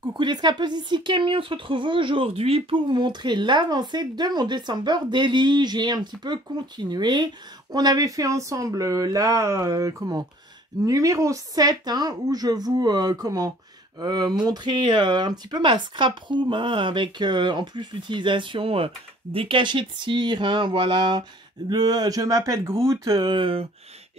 Coucou les scrapeuses, ici Camille, on se retrouve aujourd'hui pour montrer l'avancée de mon December Daily. J'ai un petit peu continué. On avait fait ensemble numéro 7, hein, où je vous montrer un petit peu ma scrap room, hein, avec en plus l'utilisation des cachets de cire, hein, voilà, je m'appelle Groot,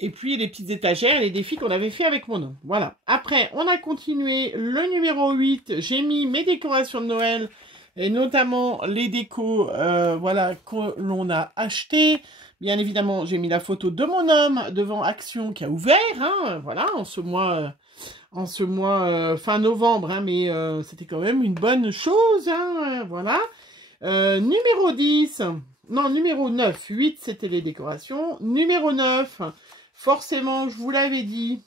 et puis les petites étagères et les défis qu'on avait fait avec mon homme. Voilà. Après, on a continué le numéro 8. J'ai mis mes décorations de Noël et notamment les décos voilà, que l'on a acheté. Bien évidemment, j'ai mis la photo de mon homme devant Action qui a ouvert, hein, voilà, en ce mois fin novembre, hein, mais c'était quand même une bonne chose, hein, voilà. Numéro 10, non, numéro 9, 8 c'était les décorations. Numéro 9, forcément, je vous l'avais dit,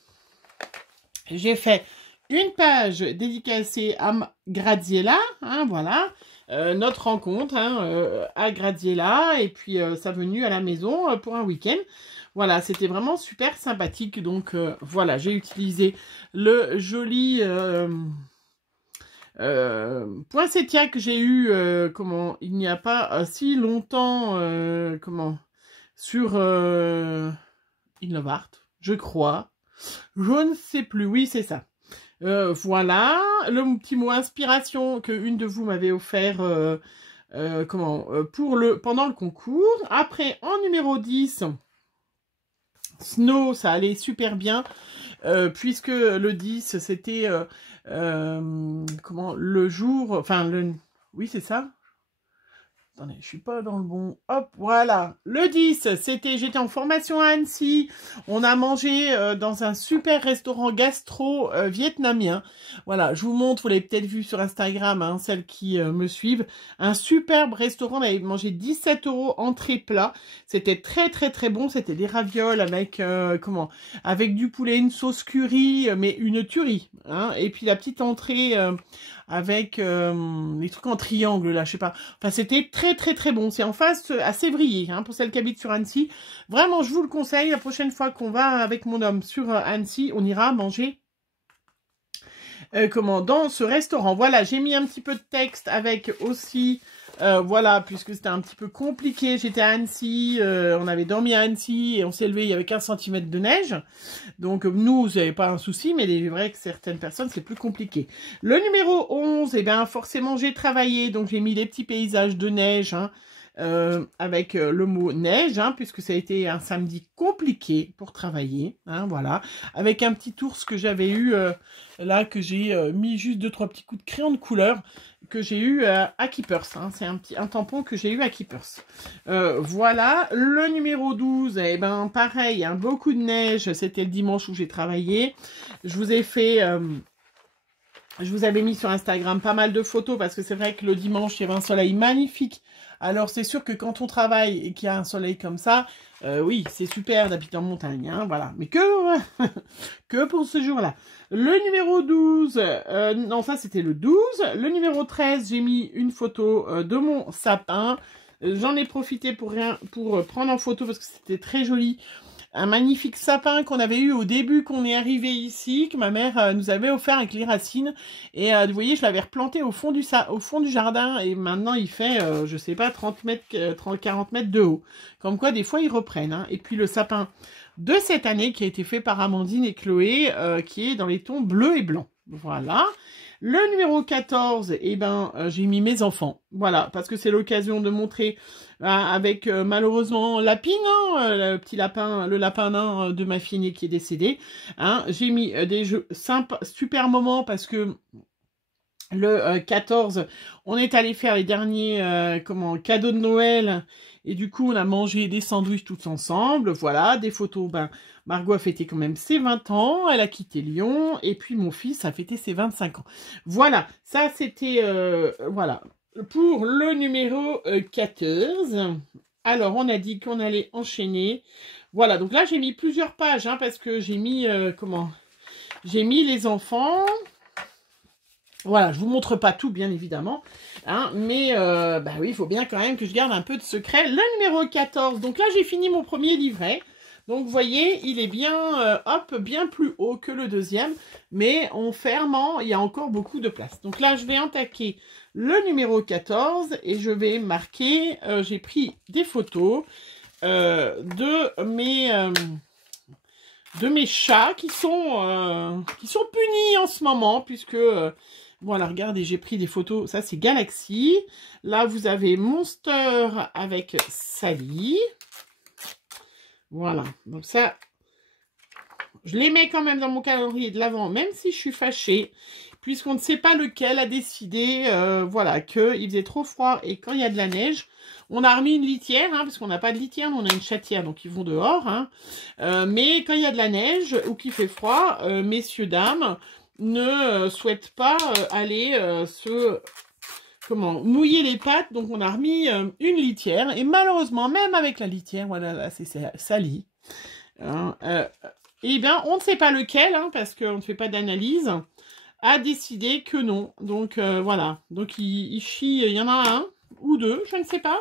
j'ai fait une page dédicacée à Graziella, hein, voilà, notre rencontre, hein, à Graziella, et puis sa venue à la maison pour un week-end. Voilà, c'était vraiment super sympathique, donc voilà, j'ai utilisé le joli poinsettia que j'ai eu, il n'y a pas si longtemps, sur Inlovart, je crois. Je ne sais plus. Oui, c'est ça. Voilà. Le petit mot inspiration que une de vous m'avait offert pendant le concours. Après, en numéro 10, Snow, ça allait super bien. Puisque le 10, c'était le jour... Enfin, oui, c'est ça. Attendez, je suis pas dans le bon... Hop, voilà. Le 10, j'étais en formation à Annecy. On a mangé dans un super restaurant gastro vietnamien. Voilà, je vous montre, vous l'avez peut-être vu sur Instagram, hein, celles qui me suivent. Un superbe restaurant, on avait mangé 17 € entrée plat. C'était très très très bon. C'était des ravioles avec, avec du poulet, une sauce curry, mais une tuerie. Hein, et puis la petite entrée... avec les trucs en triangle, là, je sais pas. Enfin, c'était très, très, très bon. C'est en face à Sévrier, hein, pour celles qui habitent sur Annecy. Vraiment, je vous le conseille. La prochaine fois qu'on va avec mon homme sur Annecy, on ira manger dans ce restaurant. Voilà, j'ai mis un petit peu de texte avec aussi... voilà, puisque c'était un petit peu compliqué, j'étais à Annecy, on avait dormi à Annecy et on s'est levé, il y avait 15 cm de neige. Donc nous, vous n'avez pas un souci, mais il est vrai que certaines personnes, c'est plus compliqué. Le numéro 11, eh bien forcément j'ai travaillé, donc j'ai mis les petits paysages de neige, hein, avec le mot neige, hein, puisque ça a été un samedi compliqué pour travailler, hein, voilà, avec un petit ours que j'avais eu là, que j'ai mis juste 2-3 petits coups de crayon de couleur que j'ai eu à Keepers, hein. C'est un tampon que j'ai eu à Keepers. Voilà, le numéro 12, eh ben pareil, hein, beaucoup de neige, c'était le dimanche où j'ai travaillé. Je vous ai fait... je vous avais mis sur Instagram pas mal de photos parce que c'est vrai que le dimanche, il y avait un soleil magnifique. Alors, c'est sûr que quand on travaille et qu'il y a un soleil comme ça, oui, c'est super d'habiter en montagne, hein, voilà. Mais que pour ce jour-là. Le numéro 12, non, ça c'était le 12. Le numéro 13, j'ai mis une photo de mon sapin. J'en ai profité pour prendre en photo parce que c'était très joli. Un magnifique sapin qu'on avait eu au début qu'on est arrivé ici, que ma mère nous avait offert avec les racines. Et vous voyez, je l'avais replanté au fond du jardin. Et maintenant, il fait, je sais pas, 40 mètres de haut. Comme quoi, des fois, ils reprennent. Hein. Et puis, le sapin de cette année qui a été fait par Amandine et Chloé, qui est dans les tons bleu et blanc. Voilà. Le numéro 14, eh ben, j'ai mis mes enfants. Voilà, parce que c'est l'occasion de montrer avec malheureusement Lapine, hein, le petit lapin, le lapin nain de ma fille aînée qui est décédée. Hein. J'ai mis des jeux sympas, super moments parce que le 14, on est allé faire les derniers cadeaux de Noël. Et du coup, on a mangé des sandwichs tous ensemble. Voilà, des photos. Ben, Margot a fêté quand même ses 20 ans. Elle a quitté Lyon. Et puis, mon fils a fêté ses 25 ans. Voilà, ça, c'était... voilà, pour le numéro 14. Alors, on a dit qu'on allait enchaîner. Voilà, donc là, j'ai mis plusieurs pages, hein, parce que j'ai mis... j'ai mis les enfants... Voilà, je vous montre pas tout, bien évidemment, hein, mais bah oui, il faut bien quand même que je garde un peu de secret. Le numéro 14, donc là, j'ai fini mon premier livret. Donc, vous voyez, il est bien, hop, bien plus haut que le deuxième. Mais en fermant, il y a encore beaucoup de place. Donc là, je vais attaquer le numéro 14 et je vais marquer, j'ai pris des photos de mes chats qui sont punis en ce moment, puisque, voilà, regardez, j'ai pris des photos, ça c'est Galaxy. Là, vous avez Monster avec Sally. Voilà, donc ça, je les mets quand même dans mon calendrier de l'avant, même si je suis fâchée, puisqu'on ne sait pas lequel a décidé, voilà, qu'il faisait trop froid et quand il y a de la neige, on a remis une litière, hein, parce qu'on n'a pas de litière, mais on a une chatière, donc ils vont dehors. Hein. Mais quand il y a de la neige ou qu'il fait froid, messieurs, dames, ne souhaitent pas aller mouiller les pattes. Donc on a remis une litière. Et malheureusement, même avec la litière, voilà, là, c'est sali. Hein, eh bien, on ne sait pas lequel, hein, parce qu'on ne fait pas d'analyse, a décidé que non. Donc voilà. Donc il chie, il y en a un ou deux, je ne sais pas.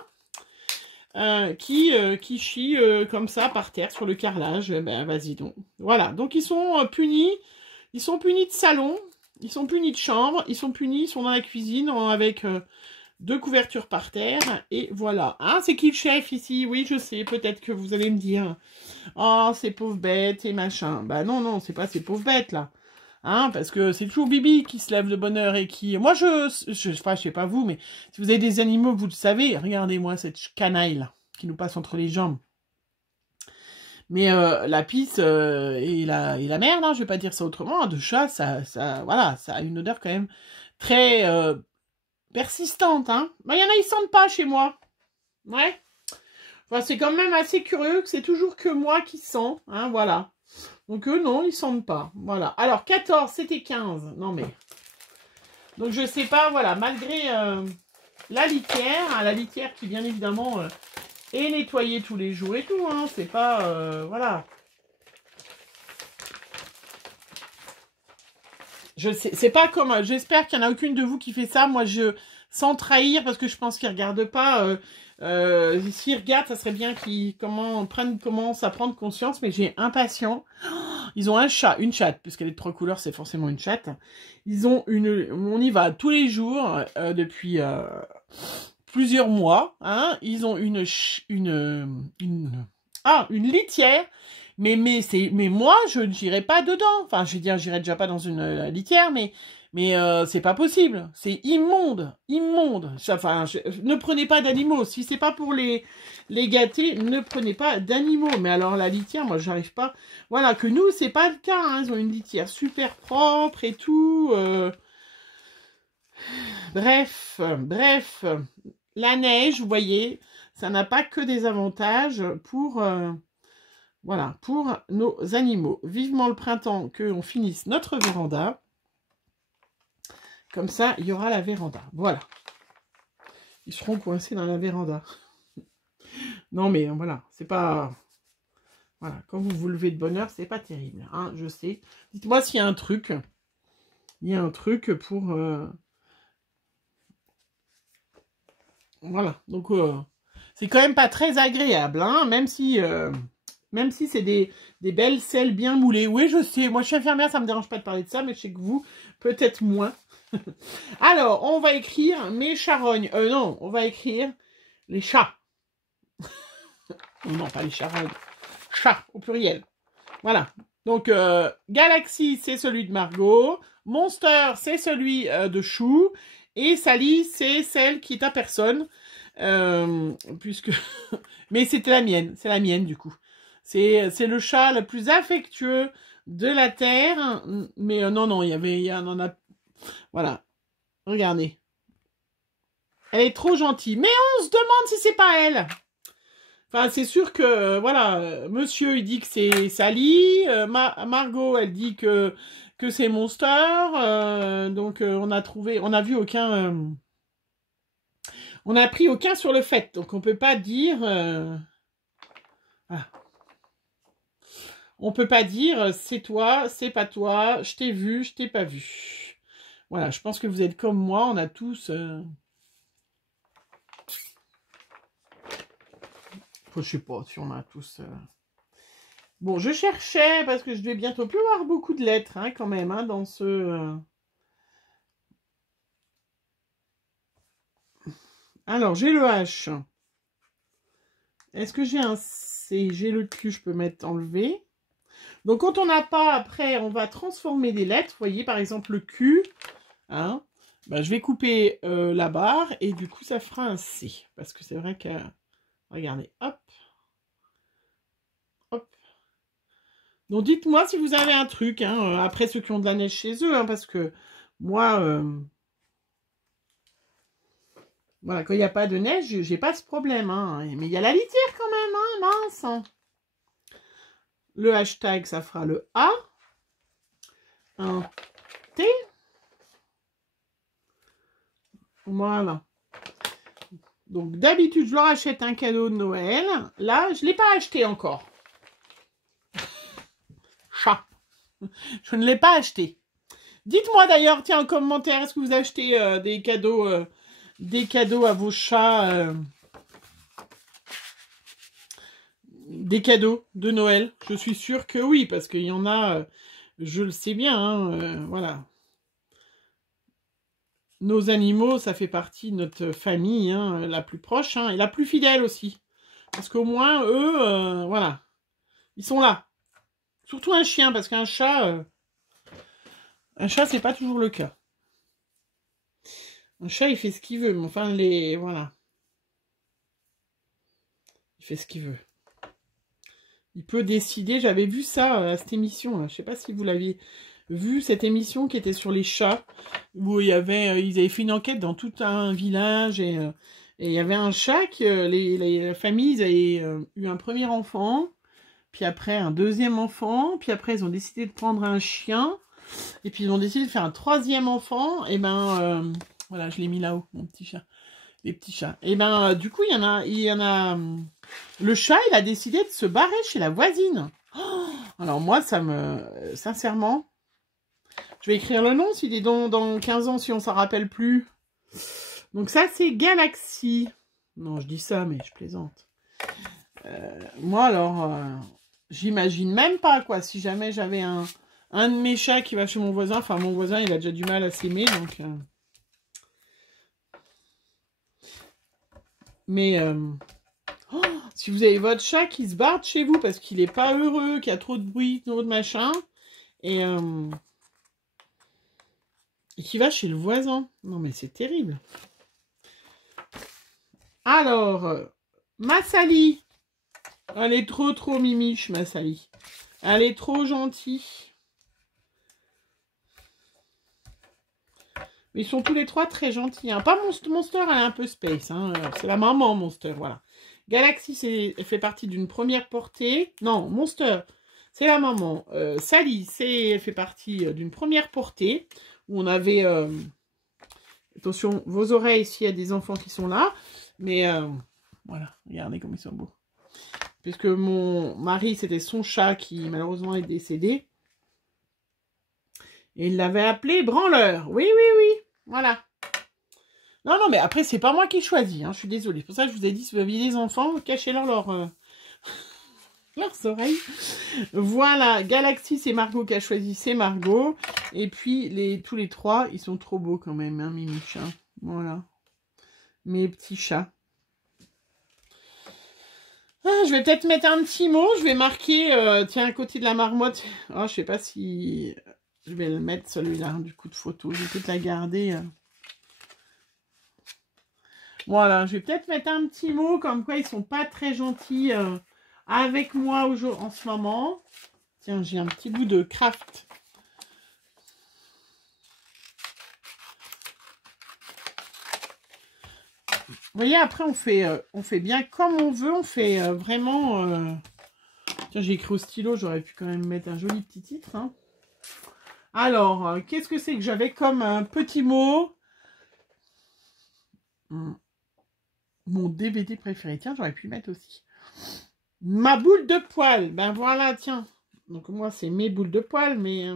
Qui chie comme ça par terre sur le carrelage. Ben vas-y donc. Voilà, donc ils sont punis. Ils sont punis de salon, ils sont punis de chambre, ils sont punis, ils sont dans la cuisine avec 2 couvertures par terre. Et voilà. Hein, c'est qui le chef ici? Oui, je sais, peut-être que vous allez me dire. Oh, ces pauvres bêtes et machin. Bah non, non, c'est pas ces pauvres bêtes là. Hein, parce que c'est toujours Bibi qui se lève de bonne heure et qui... Moi, je sais pas vous, mais si vous avez des animaux, vous le savez. Regardez-moi cette canaille là, qui nous passe entre les jambes. Mais la pisse et la merde, hein, je vais pas dire ça autrement, de chat, voilà, ça a une odeur quand même très persistante. Hein. Bah, y en a, ils sentent pas chez moi. Ouais. Enfin, c'est quand même assez curieux que c'est toujours que moi qui sens. Hein, voilà. Donc eux, non, ils sentent pas. Voilà. Alors, 14, c'était 15. Non, mais... Donc, je sais pas, voilà, malgré la litière, hein, la litière qui, bien évidemment, est nettoyée tous les jours et tout, hein. C'est pas... voilà. Je sais, c'est pas comme... J'espère qu'il n'y en a aucune de vous qui fait ça. Moi, sans trahir, parce que je pense qu'ils ne regardent pas... s'ils regardent, ça serait bien qu'ils commencent à prendre conscience, mais j'ai impatient. Ils ont un chat, une chatte, puisqu'elle est de 3 couleurs, c'est forcément une chatte. Ils ont on y va tous les jours, depuis plusieurs mois. Hein. Ils ont une litière, mais moi, je n'irai pas dedans. Enfin, je veux dire, j'irai déjà pas dans une litière, mais c'est pas possible. C'est immonde, immonde. Enfin, ne prenez pas d'animaux. Si c'est pas pour les gâter, ne prenez pas d'animaux. Mais alors la litière, moi, j'arrive pas. Voilà, que nous, c'est pas le cas. Hein. Ils ont une litière super propre et tout. Bref. La neige, vous voyez, ça n'a pas que des avantages pour... voilà, pour nos animaux. Vivement le printemps, qu'on finisse notre véranda. Comme ça, il y aura la véranda. Voilà. Ils seront coincés dans la véranda. Non, mais voilà, c'est pas... Voilà, quand vous vous levez de bonne heure, c'est pas terrible. Hein, je sais. Dites-moi s'il y a un truc. Il y a un truc pour... Voilà, donc... c'est quand même pas très agréable, hein, même si c'est des belles selles bien moulées. Oui, je sais, moi je suis infirmière, ça me dérange pas de parler de ça, mais je sais que vous, peut-être moins. Alors, on va écrire mes charognes. Non, on va écrire les chats. Non, pas les charognes. Chats, au pluriel. Voilà. Donc, Galaxy, c'est celui de Margot. Monster, c'est celui de Chou. Et Sally, c'est celle qui est à personne. Puisque... Mais c'était la mienne. C'est la mienne, du coup. C'est le chat le plus affectueux de la Terre. Mais non, il y en a... Voilà. Regardez. Elle est trop gentille. Mais on se demande si c'est pas elle. Enfin, c'est sûr que, voilà, monsieur, il dit que c'est Sally. Margot, elle dit que c'est Monster. Donc, on a vu aucun... on n'a pris aucun sur le fait. Donc, on peut pas dire... voilà. On peut pas dire, c'est toi, c'est pas toi, je t'ai vu, je t'ai pas vu. Voilà, je pense que vous êtes comme moi, on a tous... je sais pas si on a tous... Bon, je cherchais, parce que je vais bientôt plus avoir beaucoup de lettres, hein, quand même, hein, dans ce... Alors, j'ai le H. Est-ce que j'ai un C? J'ai le Q, je peux mettre enlevé. Donc, quand on n'a pas, après, on va transformer des lettres. Vous voyez, par exemple, le Q. Hein, bah, je vais couper la barre et du coup, ça fera un C. Parce que c'est vrai que... Regardez, hop. Hop. Donc, dites-moi si vous avez un truc. Hein, après, ceux qui ont de la neige chez eux. Hein, parce que moi... voilà, quand il n'y a pas de neige, j'ai pas ce problème. Hein, mais il y a la litière quand même, hein, mince. Le hashtag, ça fera le A. Un T. Voilà. Donc, d'habitude, je leur achète un cadeau de Noël. Là, je ne l'ai pas acheté encore. Chat. Je ne l'ai pas acheté. Dites-moi d'ailleurs, tiens, en commentaire, est-ce que vous achetez des cadeaux à vos chats des cadeaux de Noël? Je suis sûre que oui, parce qu'il y en a, je le sais bien, hein, voilà. Nos animaux, ça fait partie de notre famille, hein, la plus proche, hein, et la plus fidèle aussi. Parce qu'au moins, eux, voilà, ils sont là. Surtout un chien, parce qu'un chat, c'est pas toujours le cas. Un chat, il fait ce qu'il veut, mais enfin, voilà. Il fait ce qu'il veut. Il peut décider, j'avais vu ça à cette émission, là. Je sais pas si vous l'aviez vu, cette émission qui était sur les chats, où ils avaient fait une enquête dans tout un village, et il y avait un chat que les familles, ils avaient eu un premier enfant, puis après un deuxième enfant, puis après ils ont décidé de prendre un chien, et puis ils ont décidé de faire un troisième enfant, et ben, voilà, je l'ai mis là-haut, mon petit chat. Les petits chats. Et ben, du coup, il y en a. Le chat, il a décidé de se barrer chez la voisine. Oh, alors moi, ça me, sincèrement, je vais écrire le nom s'il est dans 15 ans, si on s'en rappelle plus. Donc ça, c'est Galaxy. Non, je dis ça, mais je plaisante. Moi, alors, j'imagine même pas, quoi, si jamais j'avais un de mes chats qui va chez mon voisin. Enfin, mon voisin, il a déjà du mal à s'aimer, donc. Mais oh, si vous avez votre chat qui se barre de chez vous parce qu'il n'est pas heureux, qu'il y a trop de bruit, trop de machin, et qui va chez le voisin. Non, mais c'est terrible. Alors, Massali. Elle est trop mimiche, Massali. Elle est trop gentille. Ils sont tous les trois très gentils. Hein. Pas Monster, elle est un peu space. Hein. C'est la maman, Monster, voilà. Galaxy, elle fait partie d'une première portée. Non, Monster, c'est la maman. Sally, elle fait partie d'une première portée. Où on avait... attention, vos oreilles s'il y a des enfants qui sont là. Mais voilà, regardez comme ils sont beaux. Puisque mon mari, c'était son chat qui malheureusement est décédé. Et il l'avait appelé Branleur. Oui. Voilà. Non, mais après, c'est pas moi qui choisis. Hein, je suis désolée. C'est pour ça que je vous ai dit, si vous aviez des enfants, cachez-leur leurs oreilles. Voilà. Galaxy, c'est Margot qui a choisi. C'est Margot. Et puis, tous les trois, ils sont trop beaux quand même, hein, Mimiche. Hein. Voilà. Mes petits chats. Ah, je vais peut-être mettre un petit mot. Je vais marquer, tiens, à côté de la marmotte. Oh, je sais pas si... Je vais le mettre, celui-là, du coup de photo. Je vais peut-être la garder. Voilà, je vais peut-être mettre un petit mot, comme quoi ils sont pas très gentils avec moi en ce moment. Tiens, j'ai un petit bout de craft. Vous voyez, après, on fait bien comme on veut. On fait vraiment... Tiens, j'ai écrit au stylo. J'aurais pu quand même mettre un joli petit titre. Hein. Alors, qu'est-ce que c'est que j'avais comme un petit mot? Mon DVD préféré. Tiens, j'aurais pu le mettre aussi. Ma boule de poil. Ben voilà, tiens. Donc moi, c'est mes boules de poil, mais...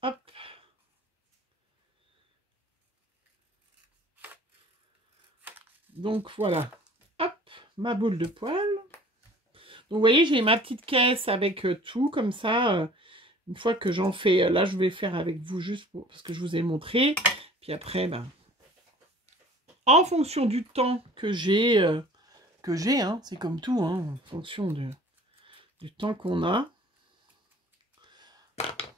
hop. Donc voilà. Hop. ma boule de poêle. Donc, vous voyez, j'ai ma petite caisse avec tout, comme ça. Une fois que j'en fais, là, je vais faire avec vous juste parce que je vous ai montré. Puis après, ben, en fonction du temps que j'ai, hein, c'est comme tout, hein, en fonction du temps qu'on a.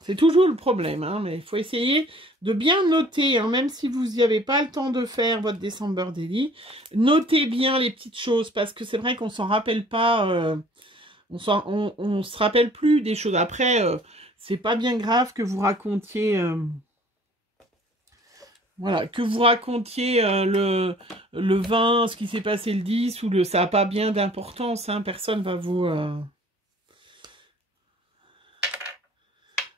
C'est toujours le problème, hein, mais il faut essayer de bien noter, hein, même si vous n'y avez pas le temps de faire votre December Daily. Notez bien les petites choses, parce que c'est vrai qu'on s'en rappelle pas, on se rappelle plus des choses. Après, c'est pas bien grave que vous racontiez... voilà, que vous racontiez le 20, ce qui s'est passé le 10, ou ça n'a pas bien d'importance, hein, personne va vous...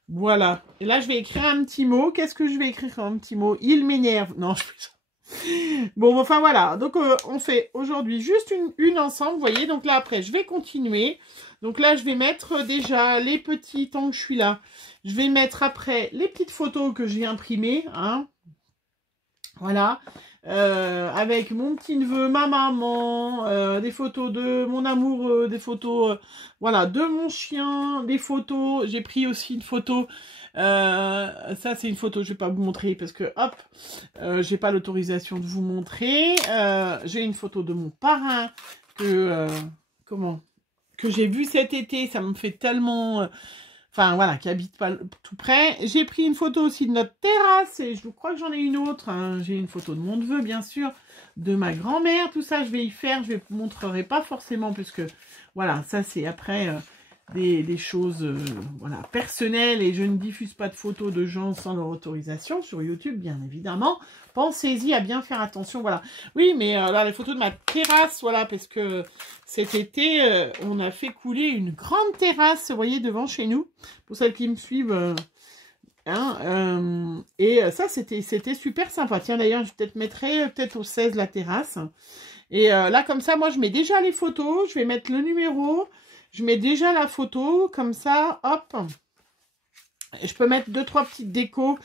Voilà. Et là, je vais écrire un petit mot. Qu'est-ce que je vais écrire comme un petit mot? Il m'énerve. Non, je fais... Bon, enfin, voilà. Donc, on fait aujourd'hui juste une ensemble, vous voyez. Donc là, après, je vais continuer. Donc là, je vais mettre déjà les petits, tant que je suis là. Je vais mettre après les petites photos que j'ai imprimées, hein. Voilà. Avec mon petit neveu, ma maman, des photos de mon amoureux, des photos, voilà, de mon chien, des photos. J'ai pris aussi une photo. Ça, c'est une photo, je vais pas vous montrer parce que, hop, j'ai pas l'autorisation de vous montrer. J'ai une photo de mon parrain que j'ai vu cet été. Ça me fait tellement... Enfin, voilà, qui habite pas tout près. J'ai pris une photo aussi de notre terrasse. Et je crois que j'en ai une autre. Hein. J'ai une photo de mon neveu, bien sûr. De ma grand-mère. Tout ça, je vais y faire. Je ne vous montrerai pas forcément. Puisque, voilà, ça, c'est après des choses voilà, personnelles. Et je ne diffuse pas de photos de gens sans leur autorisation. Sur YouTube, bien évidemment. Pensez-y à bien faire attention. Voilà. Oui, mais là, les photos de ma terrasse. Voilà, parce que... Cet été, on a fait couler une grande terrasse, vous voyez, devant chez nous. Pour celles qui me suivent. Et ça, c'était super sympa. Tiens, d'ailleurs, je peut-être mettrai au 16 la terrasse. Et là, comme ça, moi, je mets déjà les photos. Je vais mettre le numéro. Je mets déjà la photo. Comme ça, hop. Et je peux mettre 2-3 petites décos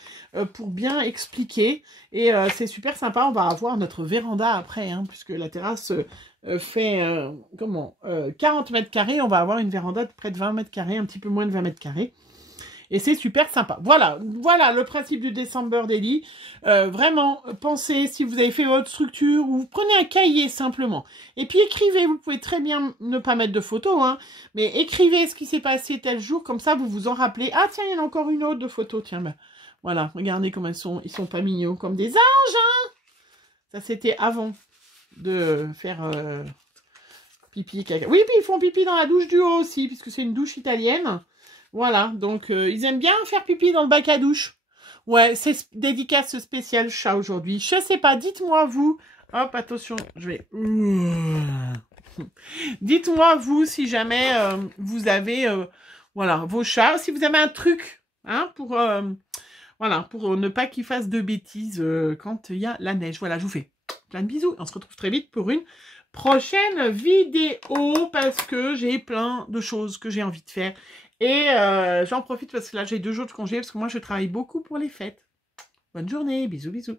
pour bien expliquer. Et c'est super sympa. On va avoir notre véranda après, hein, puisque la terrasse fait 40 mètres carrés. On va avoir une véranda de près de 20 mètres carrés, un petit peu moins de 20 mètres carrés. Et c'est super sympa. Voilà, voilà le principe du December Daily. Vraiment, pensez, si vous avez fait votre structure, ou vous prenez un cahier simplement. Et puis écrivez, vous pouvez très bien ne pas mettre de photos, hein, mais écrivez ce qui s'est passé tel jour, comme ça vous vous en rappelez. Ah tiens, il y en a encore une autre de photos, tiens, ben, voilà, regardez comme ils sont pas mignons, comme des anges, hein. Ça c'était avant de faire pipi, caca. Oui, puis ils font pipi dans la douche du haut aussi, puisque c'est une douche italienne. Voilà, donc ils aiment bien faire pipi dans le bac à douche. Ouais, c'est dédicace spéciale chat aujourd'hui. Je sais pas, dites-moi vous. Hop, attention, je vais... Dites-moi vous si jamais vous avez voilà, vos chats. Si vous avez un truc hein, pour, voilà, pour ne pas qu'ils fassent de bêtises quand il y a la neige. Voilà, je vous fais plein de bisous. On se retrouve très vite pour une prochaine vidéo parce que j'ai plein de choses que j'ai envie de faire. Et j'en profite parce que là, j'ai 2 jours de congé parce que moi, je travaille beaucoup pour les fêtes. Bonne journée, bisous, bisous.